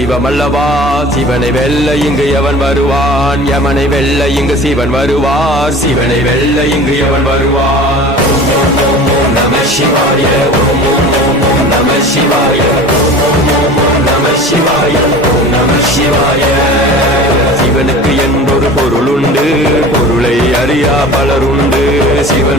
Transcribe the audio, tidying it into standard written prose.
சிவமல்லவா சிவனை வெல்ல இங்கு எவன் வருவான் யமனை வெல்ல இங்கு சிவன் வருவார் சிவனை வெல்ல இங்கு எவன் வருவார் நம சிவாய ஓம் ஓம் ஓம் ஓம் நம சிவாய ஓம் ஓம் ஓம் ஓம் நம சிவாய ஓம் நம சிவாய சிவனுக்கு என்றொரு பொருள் உண்டு பொருளை அறியா பலருண்டு சிவ